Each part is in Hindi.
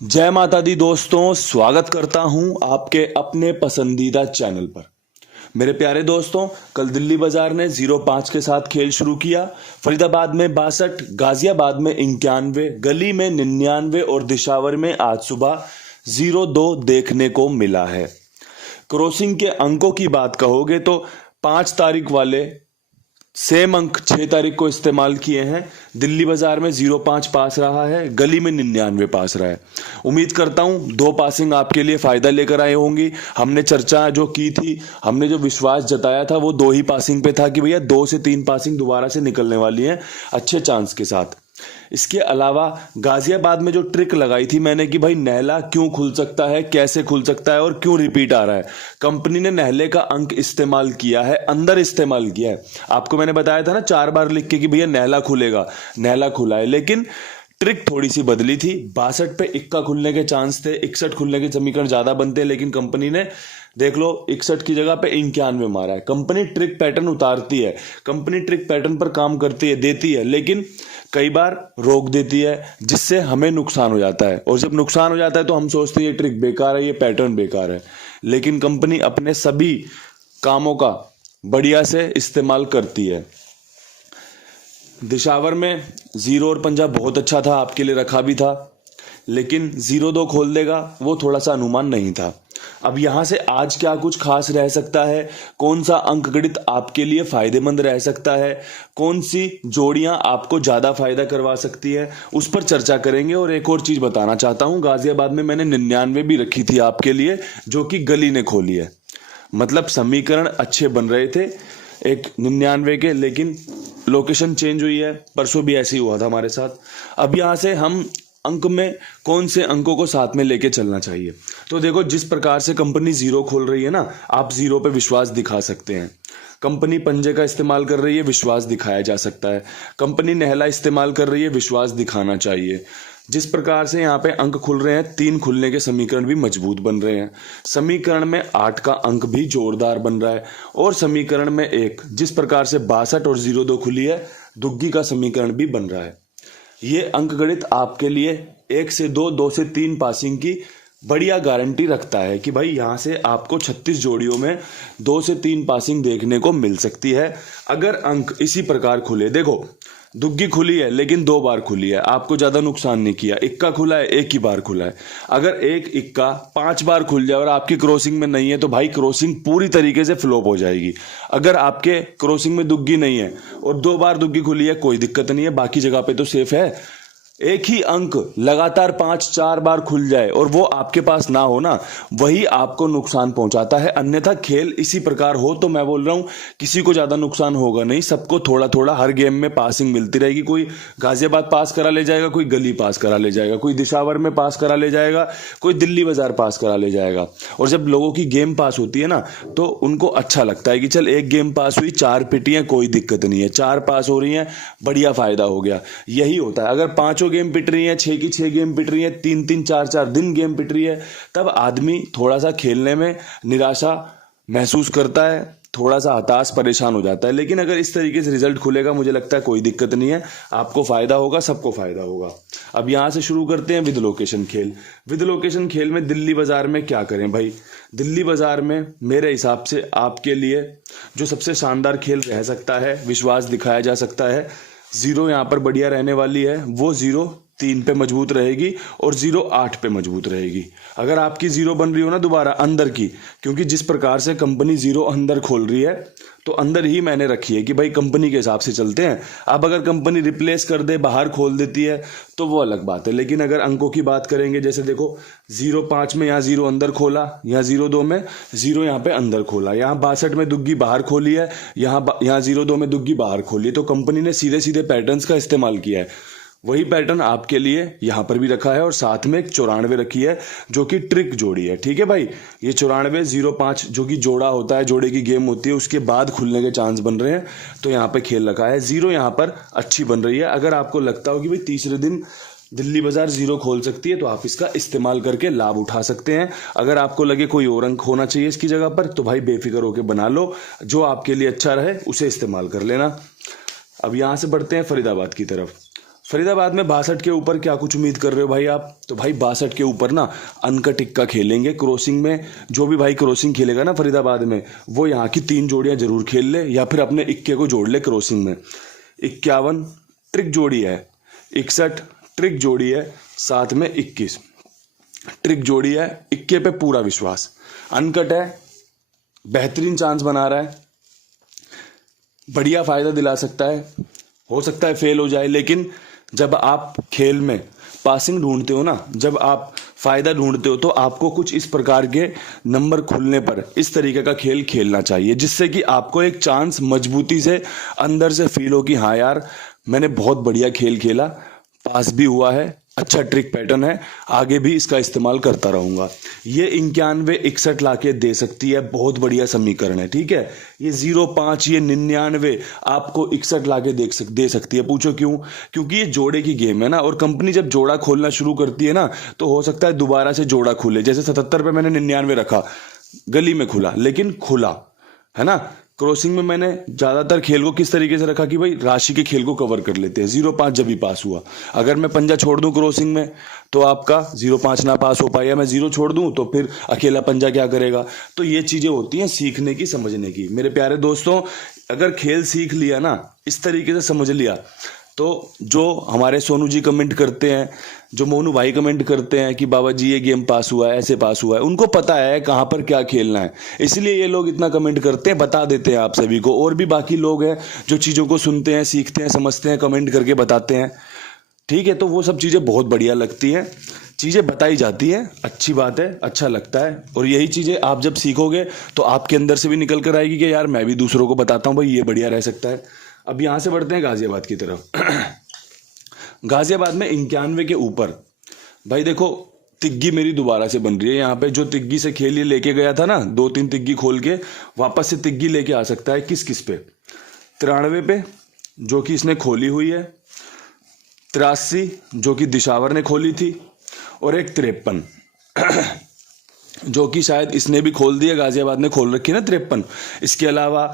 जय माता दी दोस्तों, स्वागत करता हूं आपके अपने पसंदीदा चैनल पर। मेरे प्यारे दोस्तों, कल दिल्ली बाजार ने 0-5 के साथ खेल शुरू किया। फरीदाबाद में 62, गाजियाबाद में 91, गली में 99 और दिशावर में आज सुबह 0-2 देखने को मिला है। क्रॉसिंग के अंकों की बात कहोगे तो 5 तारीख वाले सेम अंक 6 तारीख को इस्तेमाल किए हैं। दिल्ली बाजार में 0-5 पास रहा है, गली में 99 पास रहा है। उम्मीद करता हूं 2 पासिंग आपके लिए फायदा लेकर आए होंगी। हमने चर्चा जो की थी, हमने जो विश्वास जताया था वो 2 ही पासिंग पे था कि भैया 2 से 3 पासिंग दोबारा से निकलने वाली है अच्छे चांस के साथ। इसके अलावा गाजियाबाद में जो ट्रिक लगाई थी मैंने कि भाई नहला क्यों खुल सकता है, कैसे खुल सकता है और क्यों रिपीट आ रहा है। कंपनी ने नहले का अंक इस्तेमाल किया है, अंदर इस्तेमाल किया है। आपको मैंने बताया था ना 4 बार लिख के कि भैया नहला खुलेगा, नहला खुला है, लेकिन ट्रिक थोड़ी सी बदली थी। 62 पे इक्का खुलने के चांस थे, 61 खुलने के समीकरण ज्यादा बनते हैं, लेकिन कंपनी ने देख लो 61 की जगह पे 91 मारा है। कंपनी ट्रिक पैटर्न उतारती है, कंपनी ट्रिक पैटर्न पर काम करती है, देती है, लेकिन कई बार रोक देती है जिससे हमें नुकसान हो जाता है। और जब नुकसान हो जाता है तो हम सोचते हैं ये ट्रिक बेकार है, ये पैटर्न बेकार है, लेकिन कंपनी अपने सभी कामों का बढ़िया से इस्तेमाल करती है। दिशावर में 0 और पंजा बहुत अच्छा था, आपके लिए रखा भी था, लेकिन 0-2 खोल देगा वो थोड़ा सा अनुमान नहीं था। अब यहां से आज क्या कुछ खास रह सकता है, कौन सा अंक गणित आपके लिए फायदेमंद रह सकता है, कौन सी जोड़ियां आपको ज्यादा फायदा करवा सकती है, उस पर चर्चा करेंगे। और एक और चीज बताना चाहता हूं, गाजियाबाद में मैंने 99 भी रखी थी आपके लिए, जो कि गली ने खोली है। मतलब समीकरण अच्छे बन रहे थे एक 99 के, लेकिन लोकेशन चेंज हुई है। परसों भी ऐसे ही हुआ था हमारे साथ। अब यहां से हम अंक में कौन से अंकों को साथ में लेके चलना चाहिए, तो देखो जिस प्रकार से कंपनी 0 खोल रही है ना, आप 0 पे विश्वास दिखा सकते हैं। कंपनी पंजे का इस्तेमाल कर रही है, विश्वास दिखाया जा सकता है। कंपनी नहला इस्तेमाल कर रही है, विश्वास दिखाना चाहिए। जिस प्रकार से यहाँ पे अंक खुल रहे हैं, 3 खुलने के समीकरण भी मजबूत बन रहे हैं। समीकरण में 8 का अंक भी जोरदार बन रहा है, और समीकरण में 1 जिस प्रकार से 62 और 0-2 खुली है, दुग्गी का समीकरण भी बन रहा है। ये अंक गणित आपके लिए 1 से 2, 2 से 3 पासिंग की बढ़िया गारंटी रखता है कि भाई यहां से आपको 36 जोड़ियों में 2 से 3 पासिंग देखने को मिल सकती है, अगर अंक इसी प्रकार खुले। देखो दुग्गी खुली है लेकिन 2 बार खुली है, आपको ज्यादा नुकसान नहीं किया। इक्का खुला है, 1 ही बार खुला है। अगर एक इक्का 5 बार खुल जाए और आपकी क्रॉसिंग में नहीं है तो भाई क्रॉसिंग पूरी तरीके से फ्लॉप हो जाएगी। अगर आपके क्रॉसिंग में दुग्गी नहीं है और 2 बार दुग्गी खुली है, कोई दिक्कत नहीं है, बाकी जगह पे तो सेफ है। एक ही अंक लगातार 5-4 बार खुल जाए और वो आपके पास ना हो ना, वही आपको नुकसान पहुंचाता है। अन्यथा खेल इसी प्रकार हो तो मैं बोल रहा हूं किसी को ज्यादा नुकसान होगा नहीं, सबको थोड़ा थोड़ा हर गेम में पासिंग मिलती रहेगी। कोई गाजियाबाद पास करा ले जाएगा, कोई गली पास करा ले जाएगा, कोई दिशावर में पास करा ले जाएगा, कोई दिल्ली बाजार पास करा ले जाएगा। और जब लोगों की गेम पास होती है ना तो उनको अच्छा लगता है कि चल एक गेम पास हुई, 4 पिटी है, कोई दिक्कत नहीं है, 4 पास हो रही है, बढ़िया फायदा हो गया। यही होता है। अगर 5 गेम पिट रही है, 6 की 6 गेम पिट रही है, 3-3 4-4 दिन गेम पिट रही है, तब आदमी थोड़ा सा खेलने में निराशा महसूस करता है, थोड़ा सा हताश परेशान हो जाता है। लेकिन अगर इस तरीके से रिजल्ट खुलेगा, मुझे लगता है कोई दिक्कत नहीं है, आपको फायदा होगा, सबको फायदा होगा। अब यहां से शुरू करते हैं विद लोकेशन खेल। विद लोकेशन खेल में दिल्ली बाजार में क्या करें भाई? दिल्ली बाजार में मेरे हिसाब से आपके लिए जो सबसे शानदार खेल रह सकता है, विश्वास दिखाया जा सकता है, 0 यहां पर बढ़िया रहने वाली है। वो 0-3 पे मजबूत रहेगी और 0-8 पे मजबूत रहेगी। अगर आपकी 0 बन रही हो ना दोबारा अंदर की, क्योंकि जिस प्रकार से कंपनी 0 अंदर खोल रही है तो अंदर ही मैंने रखी है कि भाई कंपनी के हिसाब से चलते हैं। अब अगर कंपनी रिप्लेस कर दे, बाहर खोल देती है तो वो अलग बात है। लेकिन अगर अंकों की बात करेंगे, जैसे देखो 0-5 में यहाँ 0 अंदर खोला, यहाँ 0-2 में 0 यहाँ पे अंदर खोला, यहाँ 62 में दुग्गी बाहर खोली है, यहाँ 0-2 में दुग्गी बाहर खोली है, तो कंपनी ने सीधे सीधे पैटर्न्स का इस्तेमाल किया है। वही पैटर्न आपके लिए यहां पर भी रखा है और साथ में एक 94 रखी है जो कि ट्रिक जोड़ी है। ठीक है भाई, ये 94 0-5 जो कि जोड़ा होता है, जोड़े की गेम होती है, उसके बाद खुलने के चांस बन रहे हैं, तो यहां पे खेल रखा है। 0 यहां पर अच्छी बन रही है। अगर आपको लगता हो कि भाई तीसरे दिन दिल्ली बाजार 0 खोल सकती है तो आप इसका इस्तेमाल करके लाभ उठा सकते हैं। अगर आपको लगे कोई और अंक होना चाहिए इसकी जगह पर, तो भाई बेफिक्र होकर बना लो, जो आपके लिए अच्छा रहे उसे इस्तेमाल कर लेना। अब यहां से बढ़ते हैं फरीदाबाद की तरफ। फरीदाबाद में 62 के ऊपर क्या कुछ उम्मीद कर रहे हो भाई आप? तो भाई 62 के ऊपर ना अनकट टिक्का खेलेंगे क्रॉसिंग में। जो भी भाई क्रॉसिंग खेलेगा ना फरीदाबाद में, वो यहाँ की 3 जोड़ियां जरूर खेल ले, या फिर अपने इक्के को जोड़ ले क्रॉसिंग में। 51 ट्रिक जोड़ी है, 61 ट्रिक जोड़ी है, साथ में 21 ट्रिक जोड़ी है। इक्के पे पूरा विश्वास, अनकट है, बेहतरीन चांस बना रहा है, बढ़िया फायदा दिला सकता है। हो सकता है फेल हो जाए, लेकिन जब आप खेल में पासिंग ढूंढते हो ना, जब आप फायदा ढूंढते हो, तो आपको कुछ इस प्रकार के नंबर खुलने पर इस तरीके का खेल खेलना चाहिए, जिससे कि आपको एक चांस मजबूती से अंदर से फील हो कि हाँ यार मैंने बहुत बढ़िया खेल खेला, पास भी हुआ है, अच्छा ट्रिक पैटर्न है, आगे भी इसका इस्तेमाल करता रहूंगा। ये 91 61 लाके दे सकती है, बहुत बढ़िया समीकरण है। ठीक है, ये 05 ये 99 आपको 61 लाके दे सकती है। पूछो क्यों? क्योंकि ये जोड़े की गेम है ना, और कंपनी जब जोड़ा खोलना शुरू करती है ना, तो हो सकता है दोबारा से जोड़ा खुले। जैसे 77 पे मैंने 99 रखा, गली में खुला, लेकिन खुला है ना। क्रॉसिंग में मैंने ज्यादातर खेल को किस तरीके से रखा कि भाई राशि के खेल को कवर कर लेते हैं। 05 जब भी पास हुआ, अगर मैं पंजा छोड़ दूं क्रॉसिंग में तो आपका 05 ना पास हो पाया, मैं 0 छोड़ दूं तो फिर अकेला पंजा क्या करेगा। तो ये चीजें होती हैं सीखने की, समझने की। मेरे प्यारे दोस्तों, अगर खेल सीख लिया ना, इस तरीके से समझ लिया, तो जो हमारे सोनू जी कमेंट करते हैं, जो मोनू भाई कमेंट करते हैं कि बाबा जी ये गेम पास हुआ है, ऐसे पास हुआ है, उनको पता है कहाँ पर क्या खेलना है, इसलिए ये लोग इतना कमेंट करते हैं, बता देते हैं आप सभी को। और भी बाकी लोग हैं जो चीज़ों को सुनते हैं, सीखते हैं, समझते हैं, कमेंट करके बताते हैं। ठीक है, तो वो सब चीज़ें बहुत बढ़िया लगती हैं, चीज़ें बताई जाती हैं, अच्छी बात है, अच्छा लगता है। और यही चीज़ें आप जब सीखोगे तो आपके अंदर से भी निकल कर आएगी कि यार मैं भी दूसरों को बताता हूँ भाई ये बढ़िया रह सकता है। अब यहां से बढ़ते हैं गाजियाबाद की तरफ। गाजियाबाद में 91 के ऊपर भाई देखो, तिग्गी मेरी दोबारा से बन रही है। यहाँ पे जो तिग्गी से खेल ये लेके गया था ना, 2-3 तिग्गी खोल के वापस से तिग्गी लेके आ सकता है। किस किस पे? 93 पे जो कि इसने खोली हुई है, 83 जो कि दिशावर ने खोली थी, और एक 53 जो कि शायद इसने भी खोल दिया, गाजियाबाद ने खोल रखी है ना 53। इसके अलावा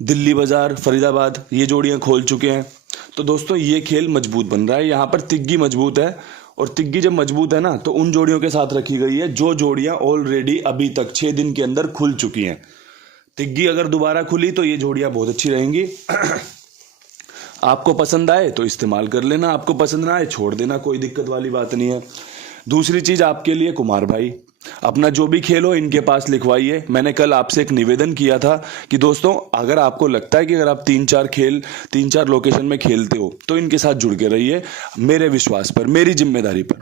दिल्ली बाजार, फरीदाबाद ये जोड़ियां खोल चुके हैं। तो दोस्तों ये खेल मजबूत बन रहा है। यहाँ पर तिग्गी मजबूत है, और तिग्गी जब मजबूत है ना, तो उन जोड़ियों के साथ रखी गई है जो जोड़ियां ऑलरेडी अभी तक 6 दिन के अंदर खुल चुकी हैं। तिग्गी अगर दोबारा खुली तो ये जोड़ियां बहुत अच्छी रहेंगी। आपको पसंद आए तो इस्तेमाल कर लेना, आपको पसंद ना आए छोड़ देना, कोई दिक्कत वाली बात नहीं है। दूसरी चीज आपके लिए, कुमार भाई अपना जो भी खेल हो इनके पास लिखवाइए। मैंने कल आपसे एक निवेदन किया था कि दोस्तों अगर आपको लगता है कि अगर आप 3-4 लोकेशन में खेलते हो तो इनके साथ जुड़ के रहिए, मेरे विश्वास पर, मेरी जिम्मेदारी पर।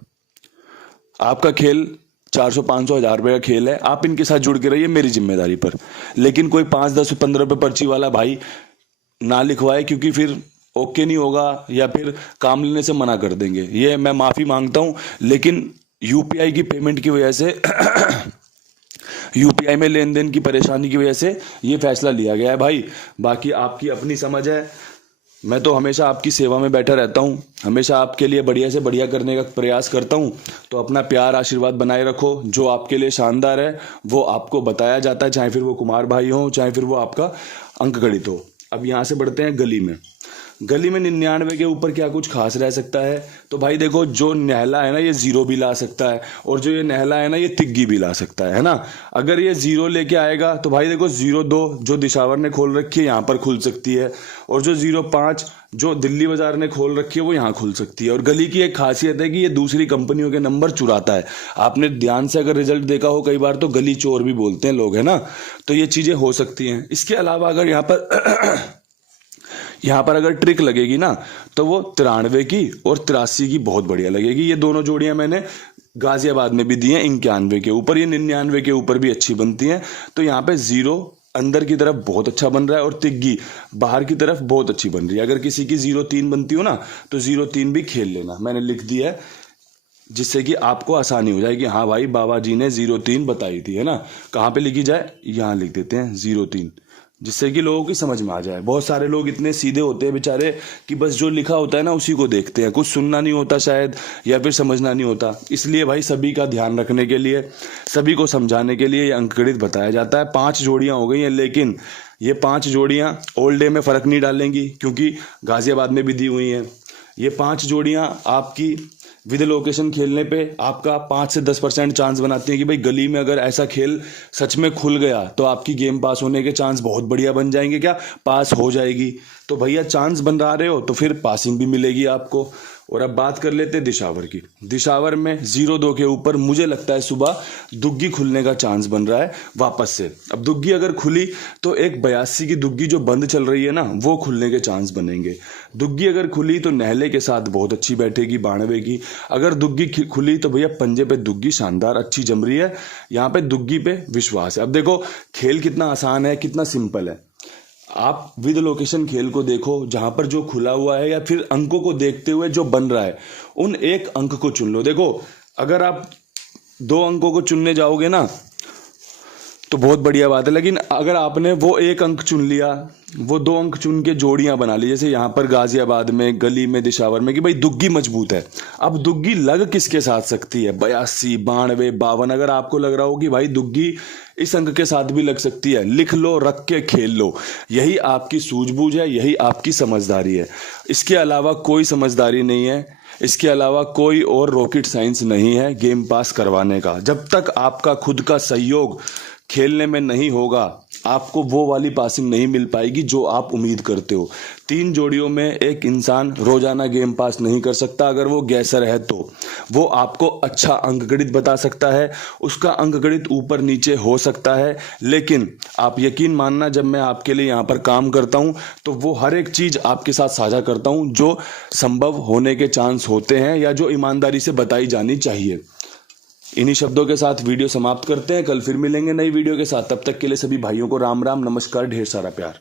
आपका खेल 400, 500, 1000 रुपये का खेल है, आप इनके साथ जुड़ के रहिए मेरी जिम्मेदारी पर। लेकिन कोई 5, 10, 15 रुपये पर्ची वाला भाई ना लिखवाए, क्योंकि फिर ओके नहीं होगा, या फिर काम लेने से मना कर देंगे। ये मैं माफी मांगता हूं, लेकिन यूपीआई की पेमेंट की वजह से यूपीआई में लेन देन की परेशानी की वजह से ये फैसला लिया गया है भाई। बाकी आपकी अपनी समझ है, मैं तो हमेशा आपकी सेवा में बैठा रहता हूं, हमेशा आपके लिए बढ़िया से बढ़िया करने का प्रयास करता हूं। तो अपना प्यार आशीर्वाद बनाए रखो, जो आपके लिए शानदार है वो आपको बताया जाता है, चाहे फिर वो कुमार भाई हो, चाहे फिर वो आपका अंकगणित हो। अब यहां से बढ़ते हैं गली में। गली में 99 के ऊपर क्या कुछ खास रह सकता है? तो भाई देखो, जो नहला है ना ये 0 भी ला सकता है, और जो ये नहला है ना ये तिग्गी भी ला सकता है ना। अगर ये 0 लेके आएगा तो भाई देखो 02 जो दिशावर ने खोल रखी है यहाँ पर खुल सकती है, और जो 05 जो दिल्ली बाजार ने खोल रखी है वो यहाँ खुल सकती है। और गली की एक खासियत है कि ये दूसरी कंपनियों के नंबर चुराता है। आपने ध्यान से अगर रिजल्ट देखा हो, कई बार तो गली चोर भी बोलते हैं लोग, है ना। तो ये चीजें हो सकती हैं। इसके अलावा अगर यहाँ पर अगर ट्रिक लगेगी ना, तो वो 93 की और 83 की बहुत बढ़िया लगेगी। ये दोनों जोड़ियां मैंने गाजियाबाद में भी दी हैं 91 के ऊपर, ये 99 के ऊपर भी अच्छी बनती हैं। तो यहाँ पे 0 अंदर की तरफ बहुत अच्छा बन रहा है, और तिग्गी बाहर की तरफ बहुत अच्छी बन रही है। अगर किसी की 0-3 बनती हो ना, तो 0-3 भी खेल लेना, मैंने लिख दिया है, जिससे कि आपको आसानी हो जाएगी। हाँ भाई, बाबा जी ने 0-3 बताई थी, है ना। कहाँ पे लिखी जाए? यहाँ लिख देते हैं 0-3, जिससे कि लोगों की समझ में आ जाए। बहुत सारे लोग इतने सीधे होते हैं बेचारे कि बस जो लिखा होता है ना उसी को देखते हैं, कुछ सुनना नहीं होता शायद, या फिर समझना नहीं होता। इसलिए भाई सभी का ध्यान रखने के लिए, सभी को समझाने के लिए ये अंकगणित बताया जाता है। 5 जोड़ियां हो गई हैं, लेकिन ये 5 जोड़ियां ऑल डे में फर्क नहीं डालेंगी, क्योंकि गाजियाबाद में भी दी हुई हैं। ये 5 जोड़ियां आपकी विद लोकेशन खेलने पे आपका 5 से 10% चांस बनाती हैं कि भाई गली में अगर ऐसा खेल सच में खुल गया तो आपकी गेम पास होने के चांस बहुत बढ़िया बन जाएंगे, क्या पास हो जाएगी। तो भैया चांस बना रहे हो तो फिर पासिंग भी मिलेगी आपको। और अब बात कर लेते हैं दिशावर की। दिशावर में 0-2 के ऊपर मुझे लगता है सुबह दुग्गी खुलने का चांस बन रहा है वापस से। अब दुग्गी अगर खुली तो एक 82 की दुग्गी जो बंद चल रही है ना, वो खुलने के चांस बनेंगे। दुग्गी अगर खुली तो नहले के साथ बहुत अच्छी बैठेगी 92 की। अगर दुग्गी खुली तो भैया पंजे पे दुग्गी शानदार अच्छी जम रही है। यहाँ पे दुग्गी पे विश्वास है। अब देखो खेल कितना आसान है, कितना सिंपल है। आप विद लोकेशन खेल को देखो, जहां पर जो खुला हुआ है या फिर अंकों को देखते हुए जो बन रहा है उन एक अंक को चुन लो। देखो अगर आप 2 अंकों को चुनने जाओगे ना तो बहुत बढ़िया बात है, लेकिन अगर आपने वो एक अंक चुन लिया, वो 2 अंक चुन के जोड़ियां बना ली, जैसे यहां पर गाजियाबाद में गली में दिशावर में कि भाई दुग्गी मजबूत है। अब दुग्गी लग किसके साथ सकती है? 82, 92, 52। अगर आपको लग रहा हो कि भाई दुग्गी इस अंक के साथ भी लग सकती है, लिख लो, रख के खेल लो। यही आपकी सूझबूझ है, यही आपकी समझदारी है। इसके अलावा कोई समझदारी नहीं है, इसके अलावा कोई और रॉकेट साइंस नहीं है गेम पास करवाने का। जब तक आपका खुद का सहयोग खेलने में नहीं होगा आपको वो वाली पासिंग नहीं मिल पाएगी जो आप उम्मीद करते हो। 3 जोड़ियों में एक इंसान रोजाना गेम पास नहीं कर सकता। अगर वो गैसर है तो वो आपको अच्छा अंकगणित बता सकता है, उसका अंकगणित ऊपर नीचे हो सकता है, लेकिन आप यकीन मानना जब मैं आपके लिए यहाँ पर काम करता हूँ तो वो हर एक चीज आपके साथ साझा करता हूँ जो संभव होने के चांस होते हैं या जो ईमानदारी से बताई जानी चाहिए। इन्हीं शब्दों के साथ वीडियो समाप्त करते हैं। कल फिर मिलेंगे नई वीडियो के साथ। तब तक के लिए सभी भाइयों को राम राम, नमस्कार, ढेर सारा प्यार।